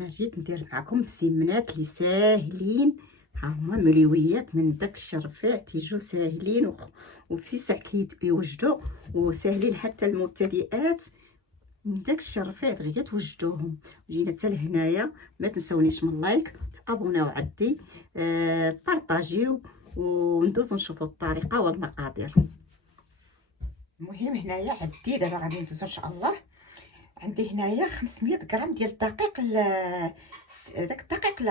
انا جيت ندير معكم بسيمنات اللي ساهلين. ها هما مليويات من داك الشرفاع تيجو ساهلين وفي ساع يوجدوا وساهلين حتى المبتدئات. من داك الشرفاع دغيا توجدوهم. جينا حتى لهنايا، ما تنسونيش من لايك، تابوناو عندي، بارطاجيو، وندوزو نشوفوا الطريقه والمقادير. المهم هنايا عندي دابا غادي ندوزو ان شاء الله. عندي هنايا 500 غرام ديال الدقيق داك الدقيق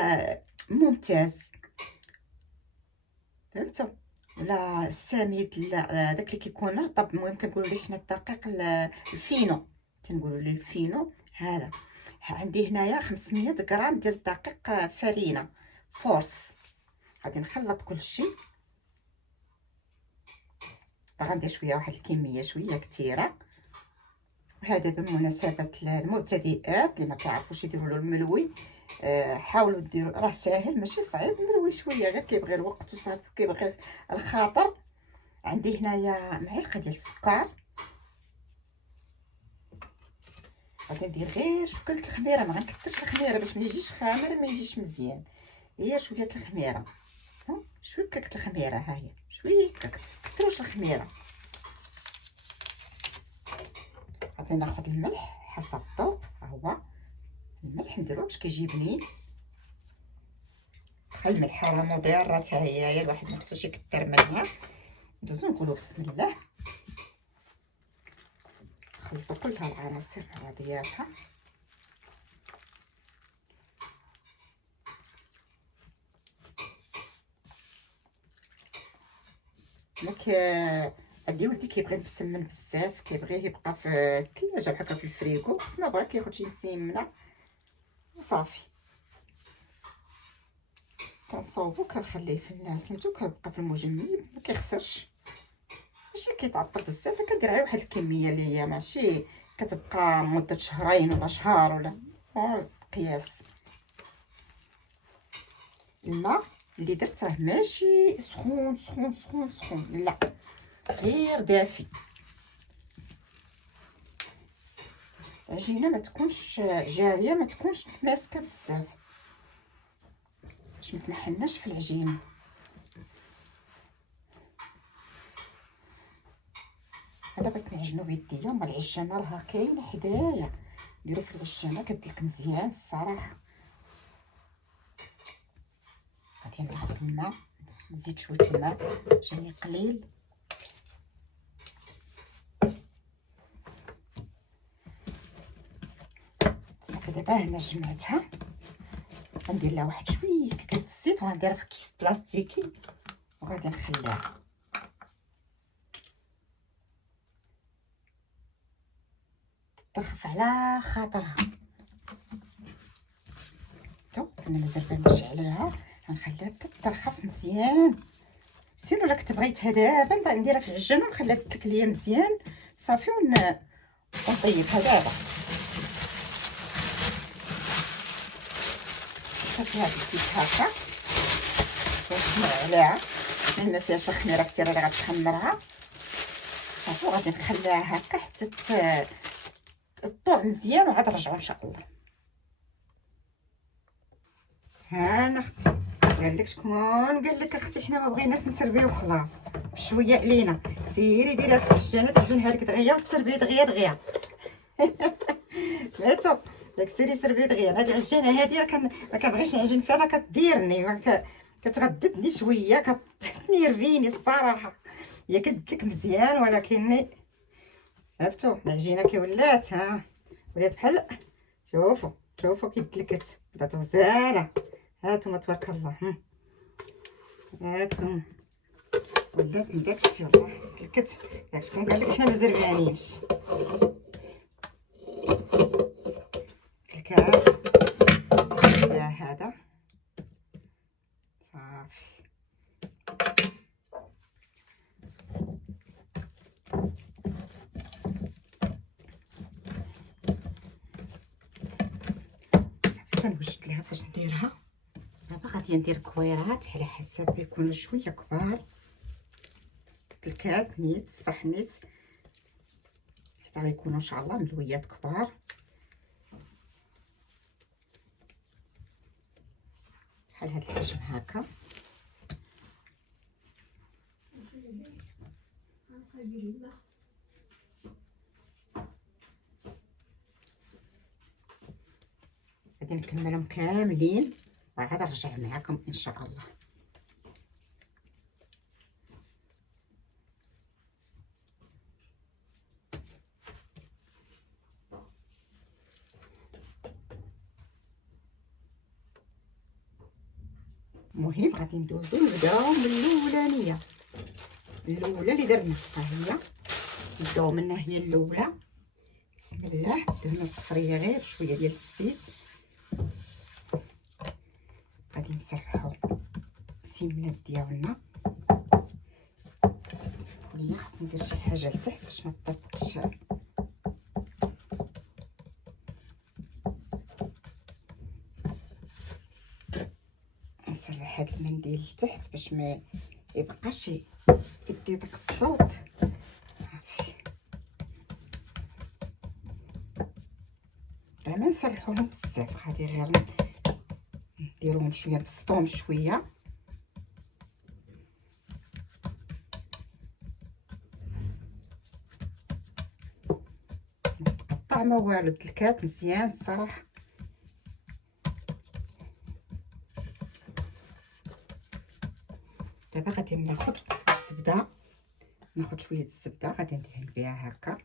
ممتاز، فهمتوا؟ ولا السميد، لا داك اللي كيكون رطب. المهم كنقولوا ليه حنا الدقيق الفينو، تنقولوا ليه الفينو هذا. عندي هنايا 500 غرام ديال الدقيق فرينه فورس. غادي نخلط كلشي. غندير شويه، واحد الكميه شويه كثيره. وهذا بمناسبه المبتدئات اللي ما كيعرفوش يديروا له الملوي. حاولوا ديروا، راه ساهل ماشي صعيب. ملوي شويه غير كيبغي الوقت وصافي، كيبغي الخاطر. عندي هنايا معلقه ديال السكر. غادي ندير غير شويه الخميره، ما غنكثرش الخميره باش ما يجيش خامر، ما يجيش مزيان. هي شويه الخميره، شويه الخميره، ها هي شويه. كثروش الخميره. غادي ناخذ الملح حسب الذوق. ها هو الملح نديرو باش كيجي بنين. الملح راه مضره حتى هي الواحد ما خصوش يكثر منها. ندوزو نقولوا بسم الله. نخلطوا كلها العناصر مع بعضياتها. عندي ولدي كيبغي مسمن بزاف، كيبغيه يبقى في الثلاجه بحال هكا في الفريغو. ما بغا كياخذ شي مسيمنه وصافي. كنصوبو كنخليه في الناس سميتو، كيبقى في المجمد ما كيخسرش، ماشي كيتعطل بزاف. كندير عليه واحد الكميه اللي هي ماشي كتبقى مده شهرين ولا شهر ولا قياس. الماء اللي درت راه ماشي سخون سخون سخون سخون، لا غير دافي. العجينه ما تكونش جاريه، ما تكونش ماسكه بزاف باش ما تمحناش في العجينه. انا بغيت نعجنو بيديا، ما العجانه راه كاينه حدايا. ديرو في العجانه كدلك مزيان الصراحه. غادي ناخذ الماء، نزيد شويه الماء جاني قليل. صافي دابا هنا جمعتها. غندير لها واحد شويه كاع الزيت وغنديرها في كيس بلاستيكي وغادي نخليها تطرخف على خاطرها. انا مازال ماشي عليها، غنخليها تطرخف مزيان. سير ولا كنت بغيتها دابا نديرها في العجان ونخليها تدلك ليا مزيان صافي ونطيبها دابا. صافي هاد الكيس هكا ونسمع عليها، ما فيهاش الخميره كثيره اللي غتخمرها. صافي وغادي نخليها هكا حتى تطوع مزيان وعاد نرجعو ان شاء الله. ها انا اختي قالك شكون قالك اختي حنا ما بغيناش نسربيو خلاص بشويه علينا. سيري ديريها في العجانه تعجنها لك دغيا وتسربي دغيا دغيا. سمعتو داك سيري سربي دغيا. هاد العجانه هادي راه ما كنبغيش نعجن فيها، راه كديرني كتغددني شويه، كتنيرفيني الصراحه. هي كدلك مزيان ولكن عرفتو العجينه كي ولات، ها ولات بحال شوفوا شوفوا كي دلكت ولات مزيانه. هانتوما تبارك الله، هانتوما ولات من داكشي والله دلكت. داك شكون قالك حنا ما زربانينش؟ دلكات يا هذا صافي. كنوجد لها فاش نديرها. دابا غادي ندير كويرات على حسب يكونوا شويه كبار. دلكات نيت صح نيت حتى غيكونوا ان شاء الله ملويات كبار. بحال هاد الحجم هكا. غادي نكملهم كاملين وعاد نرجع معكم ان شاء الله. المهم غادي ندوزو نبداو من الاولانيه، الاولى اللي درنا ها هي، نبداو منها هي الاولى. بسم الله. دهنا القصريه غير بشويه ديال الزيت، غادي نسرحو السمنات ديالنا. وليا خصني ندير شي حاجه لتحت باش ما تطرطقش. نسرح هاد المنديل لتحت باش ما يبقاش يدي داك الصوت. ما نسرحوهم بزاف، غادي غير نديروهم شويه، نبسطوهم شويه. متقطع ما والو، دلكات مزيان الصراحه. دابا غادي ناخذ الزبده، ناخذ شويه الزبده غادي ندهن بها هكا.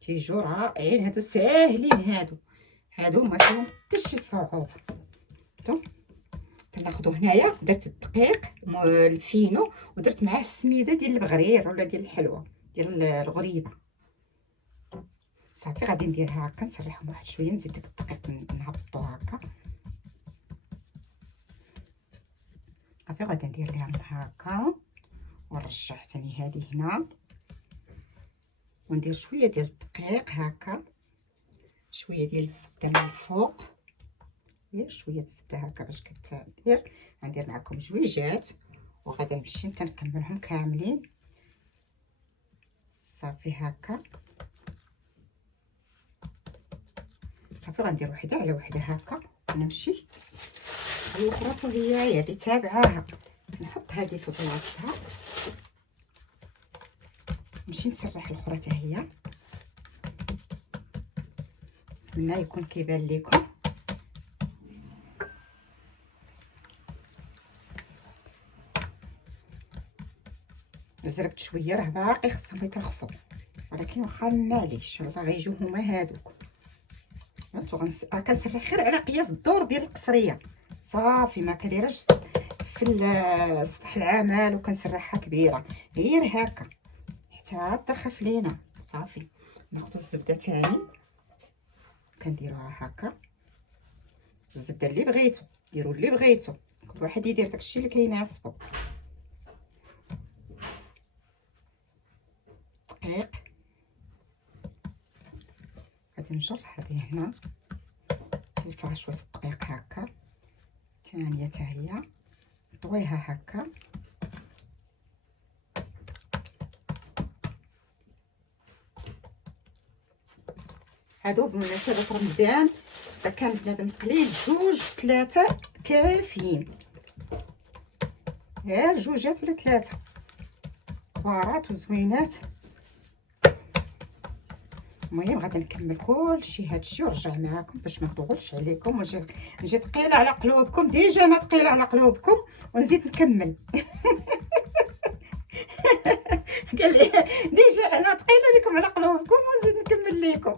تيجو رائعين هادو، ساهلين هادو ما فيهم حتى شي صعوبه. كناخذو هنايا درت الدقيق الفينو ودرت معاه السميده ديال البغرير ولا ديال الحلوه ديال الغريبه. صافي غادي نديرها هكا، نسرحهم واحد شويه، نزيد داك الدقيق نهبطو هكا. صافي غادي ندير ليها هكا ونرجع ثاني هذه هنا، وندير شويه ديال الدقيق هكا، شويه ديال الزبده من الفوق، غير شويه الزبده هكا باش كتدير. غندير معكم جويجات وغادي نمشي كنكملهم كاملين. صافي هكا، صافي غندير وحده على وحده هكا ونمشي. الاخرى حتى هي اللي تابعاها، نحط هذه في بلاصتها، نمشي نسرح الاخرى حتى هي. نتمنى يكون كيبان لكم. زربت شويه، راه باقي خصهم يترخفوا، ولكن واخا معليش راه غيجيو هما هادوك. كنسرح غير على قياس الدور ديال القصريه، صافي ما كديرش في سطح العمل وكنسرحها كبيره، غير هكا حتى ترخف لينا. صافي ناخذ الزبده تاني كنديروها هكا. الزبده اللي بغيتو ديروا، اللي بغيتو كل واحد يدير داكشي اللي كيناسبو. دقيق غادي نجر هذه هنا، نرفع شويه الدقيق هكا. ثانيه حتى هي نطويها هكا. هادو بمناسبه رمضان اذا كان بنادم قليل 2 3 كافيين، غير 2 ولا 3 كبارات وزوينات. المهم غادي نكمل كلشي هادشي ونرجع معاكم باش ما نطولش عليكم ونجي ثقيله على قلوبكم. ديجا انا ثقيله على قلوبكم ونزيد نكمل. قال لي ديجا انا ثقيله لكم على قلوبكم ونزيد نكمل لكم.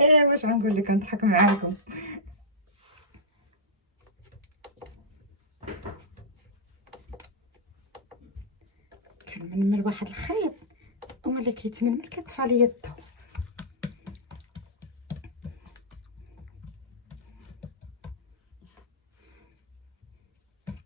ايه واش غنقول لك، نضحك معاكم. كنململ واحد الخيط وملي كيتململ كيطفى ليا الضو.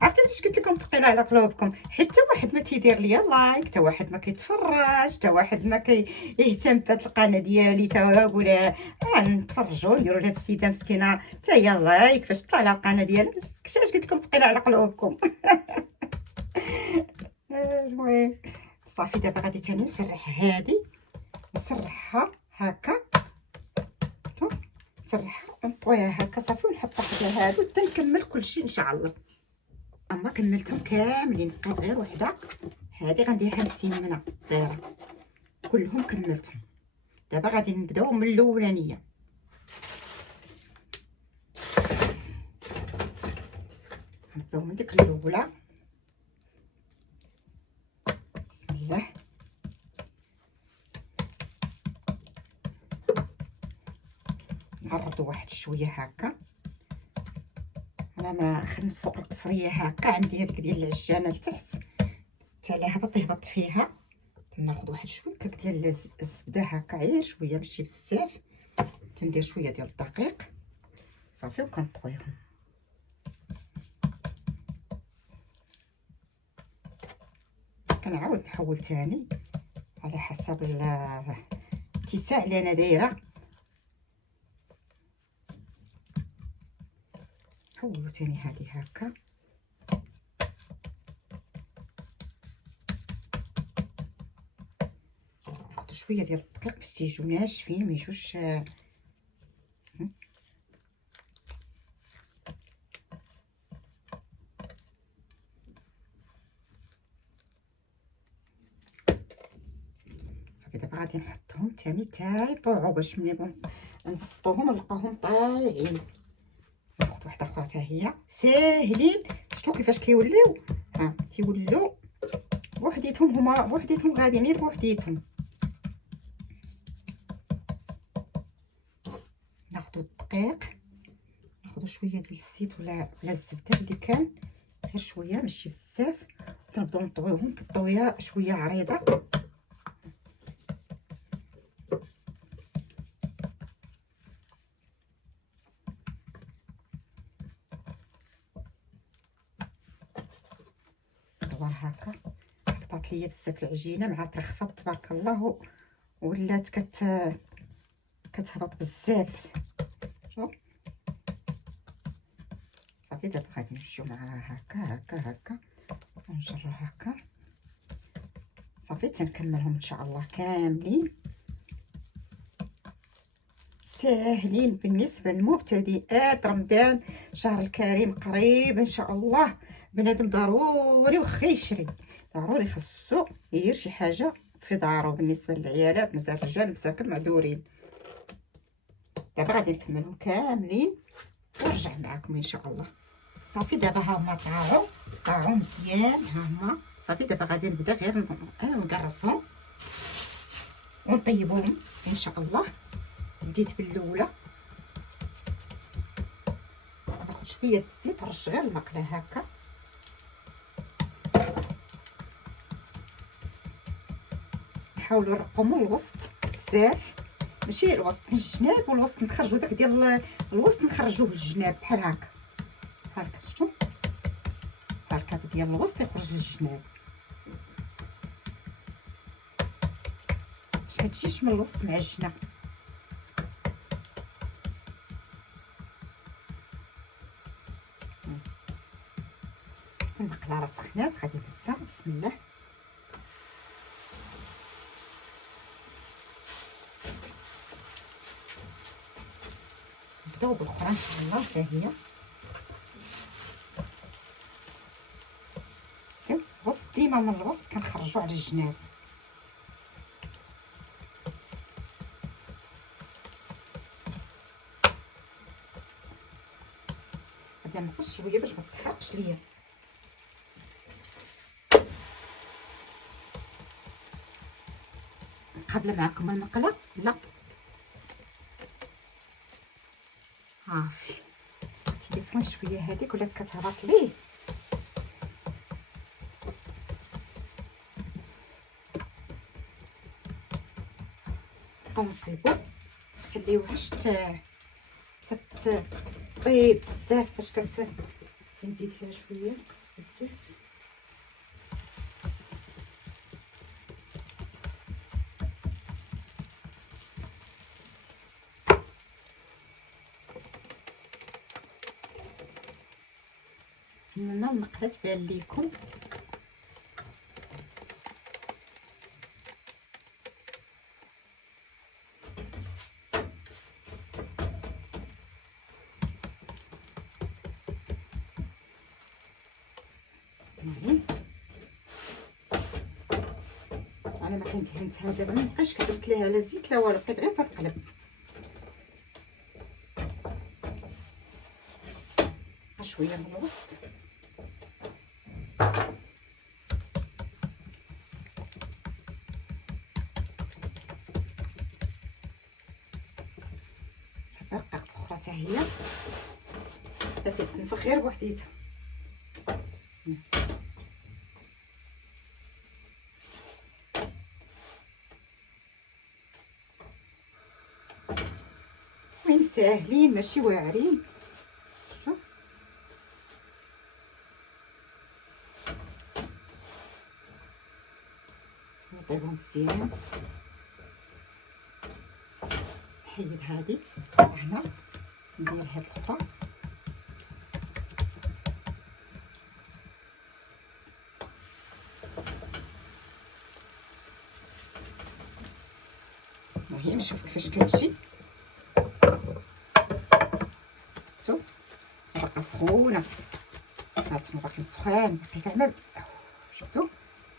عرفتوا علاش قلت لكم ثقيله على قلوبكم؟ حتى واحد ما تيدير ليا لايك، حتى واحد ما كيتفرج، حتى واحد ما كيهتم بهاد القناه ديالي. تا هو يقول نتفرجوا نديروا لهاد السيده مسكينه حتى هي لايك باش تطلع على القناه ديالي. علاش قلت لكم ثقيله على قلوبكم؟ المهم صافي دابا غادي تاني نسرح هادي، نسرحها هكا نسرحها ونطويها هكا صافي، ونحط حدا هادو حتى نكمل كلشي ان شاء الله. اما كملتهم كاملين، بقات غير وحده هادي غنديرها مسمنه دايره، كلهم كملتهم. دابا غادي نبداو من الاولانيه. نبداو من ديك الاولى. بسم الله. نعرضوا واحد شويه هكا. انا ما خدمت فوق القصريه هكا، عندي هذيك ديال العجانه لتحت حتى لا هبط فيها. ناخذ واحد شويه ديال الزبده هكا، غير شويه ماشي بزاف. كندير شويه ديال الدقيق صافي وكنطويهم. كنعاود نحول تاني على حسب الاتساع اللي انا دايره. نحولو تاني هادي هكا. ناخذ شويه ديال الدقيق باش تيجيو ناشفين، ما يجوش صافي. دابا غادي نحطهم تاني تا يطوعوا، باش ملي نبسطوهم نلقاهم طايعين. ناخذ واحده اخرى حتى هي ساهلين. شفتوا كيفاش كيوليو؟ ها تيولوا بوحديتهم، هما بوحديتهم غاديين غير بوحديتهم. ناخذ الدقيق، ناخذ شويه ديال الزيت ولا الزبده اللي كان، غير شويه ماشي بزاف. كنبداو نطويوهم بالطويه شويه عريضه. هكا حطات ليا بزاف العجينه مع ترخفات تبارك الله، ولات كتهبط بزاف. شوف صافي. دابا غادي نمشيو معاها هكا ونجرو هكا صافي تنكملهم ان شاء الله كاملين. ساهلين بالنسبه للمبتدئات. رمضان شهر الكريم قريب ان شاء الله. بنادم ضروري وخا يشري، ضروري خصو يدير شي حاجه في دارو. بالنسبه للعيالات مازال الرجال مساكن معذورين. دابا غادي نكملهم كاملين ونرجع معكم ان شاء الله. صافي دابا ها هما طاعوا مزيان، ها هما صافي. دابا غادي نبدا غير نقرصهم ونطيبوهم ان شاء الله. بديت بالاولى، ناخذ شويه الزيت نرش غير المقله هكا. نحاولوا نرقموا الوسط بزاف، ماشي الوسط من الجناب، والوسط نخرجوا داك ديال الوسط نخرجوه للجناب بحال هكا. هكا شفتوا هكا ديال الوسط يخرج للجناب باش ما تجيش من الوسط معجنه. المقله راه سخنات، غادي نهزها. بسم الله. نبداو بالاخرى ان شاء الله حتى هي. الوسط ديما من الوسط كنخرجوا على الجناب. غادي نقص شويه باش ما تحرقش ليا. قبل معكم المقله لا صافي. التليفون شويه هذيك ولات كتهبط ليه. نقلبو نخليوهاش تطيب بزاف. فاش كنزيد فيها شويه بزاف هنا. المقله تبان ليكم انا ما كندهنتها دابا، ما بقاش كدرت ليها لا زيت لا والو، بقيت غير تنقلب. شويه من الوسط. الرقاق الاخرى حتى هي تتنفخ غير بوحديتها. المهم ساهلين ماشي واعرين. نطيبهم مزيان. نحيد هادي هنا، ندير هاد الاخرى. المهم شوف كيفاش كتجي. شفتو باقا سخونه، هانتوما باقي سخان، باقي كاع شفتو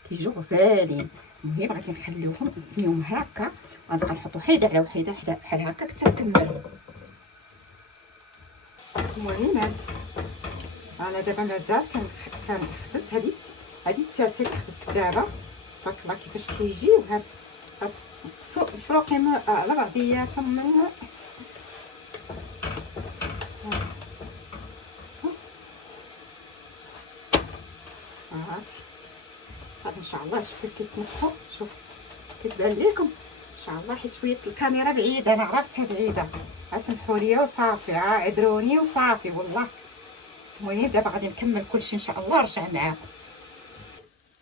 كيجيو غزالين. المهم غادي نخليوهم نثنيهم هكا، غنبقى نحط وحيده على وحيده حدا بحال هكا حتى نكملهم. المهم انا دابا مازال كنخبز هادي التاتي كنخبز دابا. تبارك الله كيفاش كيجيو. هاد مفروقين على بعضياتهم من هاد ان شاء الله. شوفوا كيتنفخوا، شوف كتبان ليكم ان شاء الله، حيت شويه الكاميرا بعيده، انا عرفتها بعيده، اسمحوا لي وصافي، عذروني وصافي والله. المهم دابا غادي نكمل كلشي ان شاء الله ونرجع معاكم.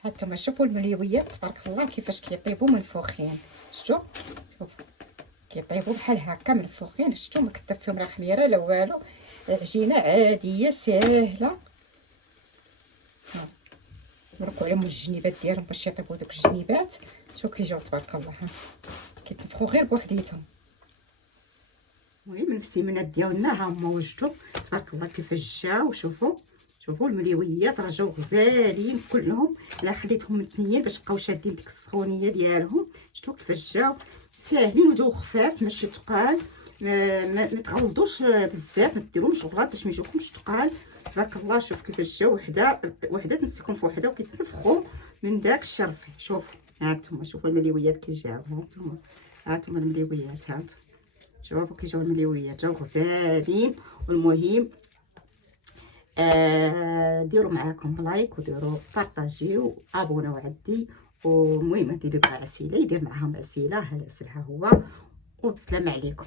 هانتوما شوفوا المليويات تبارك الله كيفاش كيطيبوا منفوخين. شفتوا شوفوا كيطيبوا بحال هكا منفوخين. شفتوا ما كثرت فيهم لا خميره لا والو، العجينه عاديه ساهله. نركوا عليهم الجنيبات ديالهم باش يطيبوا دوك الجنيبات. شوفوا كيجيو تبارك الله، ها كيتنفخوا غير بوحديتهم. المهم البسيمانات ديالنا ها هما وجدوا تبارك الله كيفاش جاو. شوفوا المليويات راه جاو غزالين كلهم، لا خليتهم متنيين باش بقاو شادين ديك السخونيه ديالهم. شفتوا كيفاش جاو ساهلين وجاو خفاف ماشي ثقال. ما تغلطوش بزاف، ما ديروهمش غلاط باش ما يجيوكمش ثقال. تبارك الله شوف كيفاش جاو وحده تنسيكم في وحده وكيتنفخوا من داك الشرفي. شوفوا هانتوما، شوفوا المليويات كي جاو. هانتوما المليويات، هانتوما شوفوا كي جاو المليويات، جاو غزالين. والمهم ديروا معاكم لايك وديروا بارطاجيو ابوناو عندي. والمهم ديروا مع عسيله، يدير معاهم عسيله، ها العسل ها هو، وبسلامه عليكم.